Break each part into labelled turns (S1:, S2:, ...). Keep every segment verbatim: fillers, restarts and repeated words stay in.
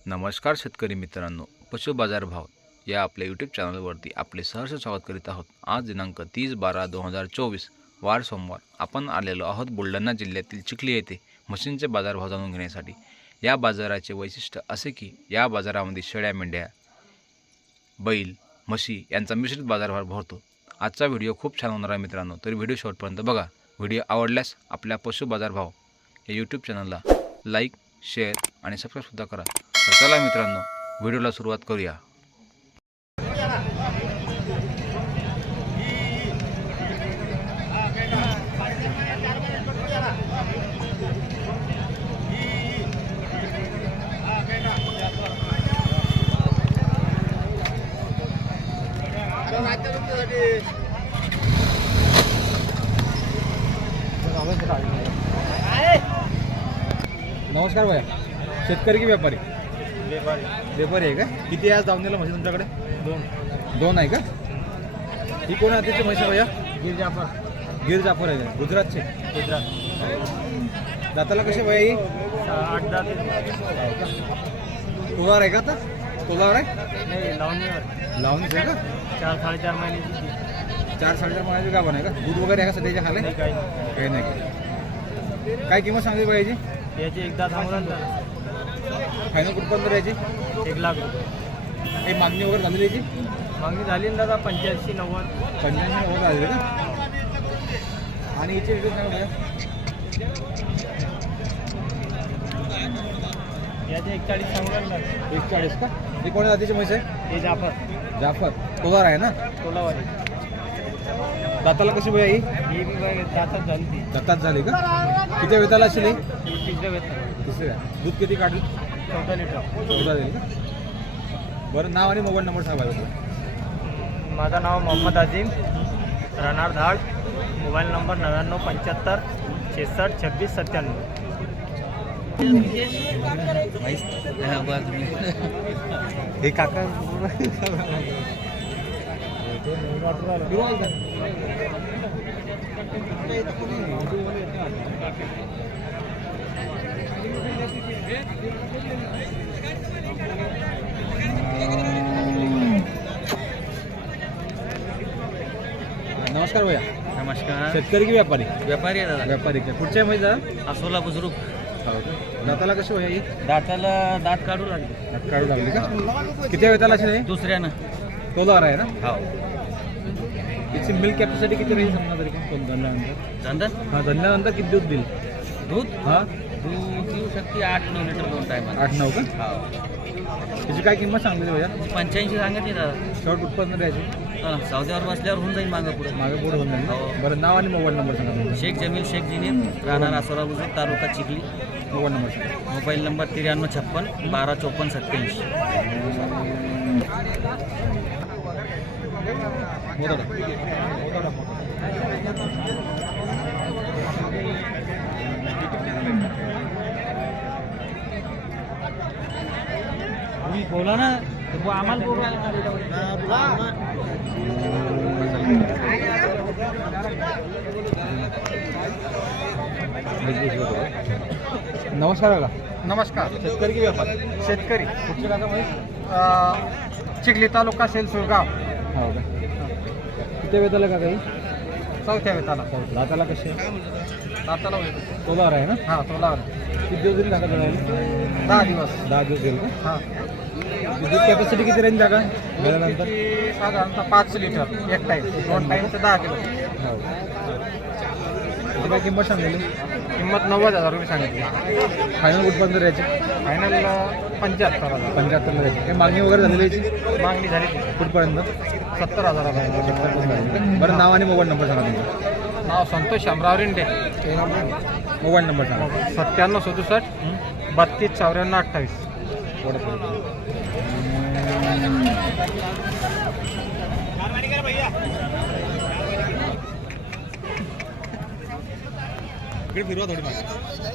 S1: नमस्कार शेतकरी मित्रांनो, पशु बाजार भाव या आपल्या यूट्यूब चॅनलवरती आपले सहर्ष स्वागत करीत आहोत। आज दिनांक तीस बारा दोन हजार चोवीस वार सोमवार आपण आलेलो आहोत बुलढाणा जिल्ह्यातील चिखली येथे म्हशींचे बाजारभाव जाणून घेण्यासाठी। या बाजाराचे वैशिष्ट्य असे की या बाजारामध्ये शेळ्या, मेंढ्या, बैल, म्हशी यांचा मिश्रित बाजारभाव भरतो। आजचा व्हिडिओ खूप छान होणार आहे मित्रांनो, तर व्हिडिओ शेवटपर्यंत बघा। व्हिडिओ आवडल्यास आपल्या पशु बाजारभाव या यूट्यूब चॅनलला लाईक, शेअर आणि सबस्क्राईब सुद्धा करा। तर चला मित्रांनो, व्हिडिओला सुरुवात करूया।
S2: नमस्कार भैया, शेतकरी की व्यापारी?
S3: व्यापारी
S2: व्यापारी आहे का? किती आज जाऊन दिला म्हशी तुमच्याकडे?
S3: दोन
S2: दोन आहे का? ही कोण आहे त्याची म्हशी भैया?
S3: गिर जाफर
S2: गिर जाफर आहे का? गुजरातचे?
S3: गुजरात।
S2: दाताला कसे भैया ही?
S3: आठ दहा ते
S2: तोलावर आहे का आता? तोलावर आहे?
S3: नाही, लावणीवर
S2: लावणीच आहे का?
S3: चार साडेचार महिन्याची
S2: चार साडेचार महिन्याची गाभण आहे का? दूध वगैरे आहे का सध्याच्या खाली?
S3: नाही, काही नाही।
S2: काही नाही का? काय किंमत सांगली भैयाची?
S3: याची एकदा थांबलं तर
S2: फायनल कुठपर्यंत यायची?
S3: एक लाख रुपये
S2: काही मागणी वगैरे झालेली याची?
S3: मागणी झाली ना दादा, पंच्याऐंशी नव्वद
S2: पंच्याऐंशी वगैरे झालेली का? आणि याची विकत सांगा भैया?
S3: याचे एकचाळीस सांगून ना।
S2: एक चाळीस का? ही कोणत्या जातीची म्हैस आहे?
S3: हे जाफर
S2: जाफर तोलावर आहे ना?
S3: तोलावाली।
S2: दाताला कशी भैया ही?
S3: ही बी बाई दातात झाली ती
S2: दातात झाली का? किती वेताला असेल ही?
S3: ही तिसऱ्या वेतन
S2: तिसऱ्या. दूध किती काढली?
S3: चौदा लिटर।
S2: चौदा दिली का? बरं, नाव आणि मोबाईल नंबर सांगा बरं.
S3: माझं नाव मोहम्मद अजीम, राहणार धाड, मोबाईल नंबर नव्याण्णव पंच्याहत्तर छेसष्ट छब्बीस सत्त्याण्णव।
S2: हे काका नमस्कार भैया,
S3: नमस्कार।
S2: शेतकरी की व्यापारी?
S3: व्यापारी आहे दादा,
S2: व्यापारी का? कुठच्या म्हैस आहे?
S3: असोला बुजुर्ग।
S2: दाताला कशी भैया ही?
S3: दाताला दात काढू लागले
S2: दात काढू लागली का? किती वेताला असेल ही?
S3: दुसऱ्यानं।
S2: तोलावर आहे ना?
S3: हो।
S2: याची मिल्क कॅपॅसिटी किती राहील समजा तरी? पण धरल्यानंतर
S3: धंदा
S2: हा धरल्यानंतर किती दूध देईल?
S3: दूध
S2: हा
S3: दूध देऊ शकते आठ नऊ लिटर दोन टायमाला।
S2: आठ नऊ का?
S3: हो।
S2: त्याची काय किंमत सांगली भैया?
S3: पंच्याऐंशी सांगितली दादा।
S2: शॉर्ट उत्पन्न द्यायची?
S3: हा, सौद्यावर बसल्यावर होऊन जाईल मागं पुढे।
S2: मागे पुढे होऊन जाईल ना?
S3: हो.
S2: बरं, नाव आणि मोबाईल नंबर सांगा तुमचा.
S3: शेख जमील शेख जिनीर, राहणार आसोला बुजुर्ग, तालुका चिखली।
S2: मोबाईल नंबर सांगा.
S3: मोबाईल नंबर त्र्याण्णव छप्पन बारा चोपन्न सत्याऐंशी।
S2: मोदाडा.
S3: बोला ना, तो आम्हाला बोलू
S2: नमस्कार काका.
S3: नमस्कार।
S2: शेतकरी की व्यापारी?
S3: शेतकरी,
S2: कुठचे काका म्हैस?
S3: चिखली तालुका सेलसुरगाव,
S2: हो का? किती वेताला काका ही?
S3: चौथ्या वेताला।
S2: दाताला कशी आहे?
S3: दाताला
S2: तोलावर आहे ना?
S3: हा तोलावर
S2: किती दिवस दिली काका जळायला?
S3: दहा दिवस।
S2: दहा दिवस दिली का?
S3: हा,
S2: दूध कॅपॅसिटी किती राहील काका गेल्यानंतर?
S3: ती साधारणतः पाच लिटर एक टाईम, दोन टाईमचं दहा किलो।
S2: हो. त्याची काय किंमत सांगली?
S3: किंमत नव्वद हजार रुपये सांगितली।
S2: फायनल उत्पन्न द्यायची?
S3: फायनल पंच्याहत्तर हजार।
S2: पंच्याहत्तरला द्यायची. काही मागणी वगैरे झालेली याची?
S3: मागणी झाली ती
S2: कुठपर्यंत?
S3: सत्तर हजारापर्यंत।
S2: बरं, नाव आणि मोबाईल नंबर सांगा तुमचा.
S3: नाव संतोष शामराव रिंडे,
S2: मोबाईल नंबर सांगा.
S3: सत्त्याण्णव सदुसष्ट बत्तीस चौऱ्याण्णव अठ्ठावीस।
S2: इकडे फिरवा थोडी मागे.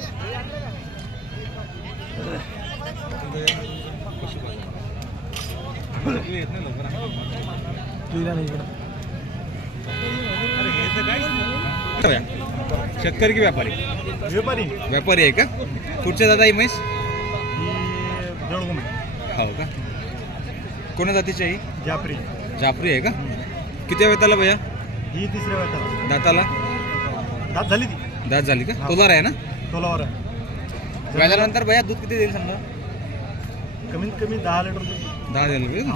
S2: शेतकरी की व्यापारी?
S3: व्यापारी
S2: व्यापारी आहे का? कुठच्या दादा ही म्हैस?
S3: जळगुम
S2: हो का कोणा जातीची आहे ही?
S3: जाफरी
S2: जाफरी आहे का किती वेताला भैया
S3: ही तिसऱ्या वेळेला
S2: दाताला
S3: दात झाली ती
S2: दात झाली का तोलार आहे ना
S3: तोलावर
S2: व्याजानंतर भैया दूध किती देईल समजा
S3: कमीत कमी दहा लिटर दूध.
S2: दहा देईल का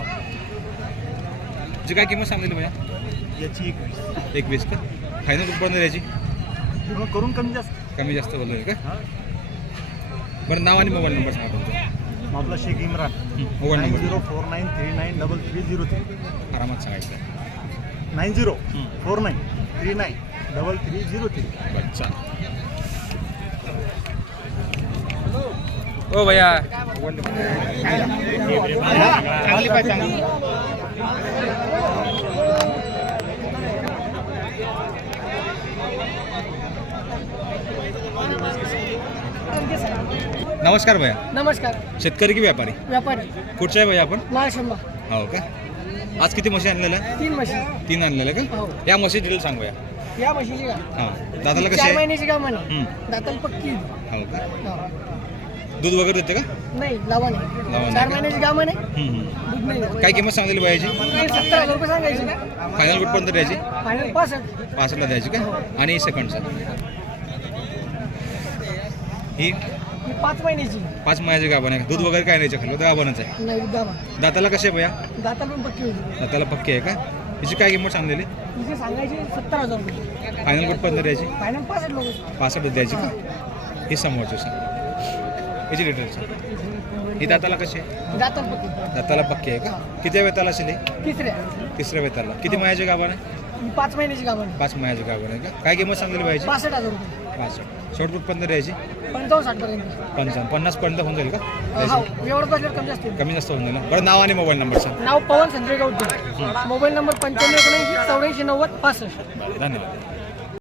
S2: जी काय किंमत सांगली भैया
S3: याची एकवीस
S2: एक वीस का फायनल कुठपर्यंत द्यायची
S3: पूर्ण करून कमी जास्त
S2: कमी जास्त बोललो आहे का
S3: हा.
S2: बरं नाव आणि मोबाईल नंबर सांगा तुमचा
S3: आपला Shaikh Imran
S2: mobile
S3: nine
S2: number
S3: zero four nine three nine double three zero three
S2: आरामात सांगायचं
S3: nine zero four nine three nine double three zero three.
S2: बरं चालेल ओ भैया नमस्कार भैया
S4: नमस्कार
S2: शेतकरी की व्यापारी
S4: व्यापारी
S2: कुठचे आहे भैया आपण
S4: लाल शंभा
S2: हो का आज किती म्हशी आणलेल्या आहे?
S4: तीन म्हशी
S2: तीन आणलेल्या का
S4: हो.
S2: या म्हशी डिटेल सांग भैया
S4: या म्हशीची का
S2: हां दादाला कशी
S4: चार
S2: आहे
S4: महिन्याची का म्हणे
S2: हं.
S4: दाताल पक्की
S2: हो का
S4: हो.
S2: दूध वगैरे देते का
S4: नाही लावा
S2: लावा
S4: नाही
S2: नाही
S4: चार
S2: का?
S4: महिन्याची का म्हणे
S2: हं, हं.
S4: दूध नाही
S2: काय किंमत सांगितली भैयाची
S4: हे सत्तर हजार रुपये सांगायचे का
S2: फायनल कुठपर्यंत द्यायची
S4: फायनल पासष्ट
S2: पासष्टला द्यायची का आणि सेकंडचा ही
S4: ही पाच महिन्याची
S2: पाच महिन्याची गाभण आहे दूध वगैरे काय नाही खाल्लं तर गाभणच आहे
S4: नाही दावा
S2: दाताला कसे आहे भैया
S4: दाताल पण पक्की होती
S2: दाताला पक्की आहे का हिची काय किंमत सांगलेली
S4: तिचे सांगायचे सत्तर हजार रुपये
S2: फायनल कुठपर्यंत द्यायची
S4: फायनल पासष्ट लोक
S2: पासष्ट द्यायची का ही समोरची सांग हिची डिटेल सांग ही दाताला कशी आहे
S4: दाताल पक्की
S2: दाताला पक्की आहे का किती वेताला असेल ही
S4: तिसऱ्या
S2: तिसऱ्या वेताला किती महिन्याची गाभण आहे
S4: ही पाच महिन्याची का म्हणे
S2: पाच महिन्याची गाभण आहे का काय किंमत सांगलेली पाहिजे
S4: पासष्ट हजार रुपये
S2: पासष्ट शॉर्ट कुठपर्यंत द्यायची
S4: पंचावन्न साठ पर्यंत
S2: पंचावन्न पन्नास पर्यंत होऊन जाईल का
S4: हो
S2: द्यायची?
S4: एवढं बजेट कमी जास्त आहे.
S2: कमी जास्त होऊन जाईल ना बरं नाव आणि मोबाईल नंबर सांग
S4: नाव पवन संजय गौतम मोबाईल नंबर पंच्याण्णव एकोणऐंशी चौऱ्याऐंशी नव्वद पासष्ट
S2: धन्यवाद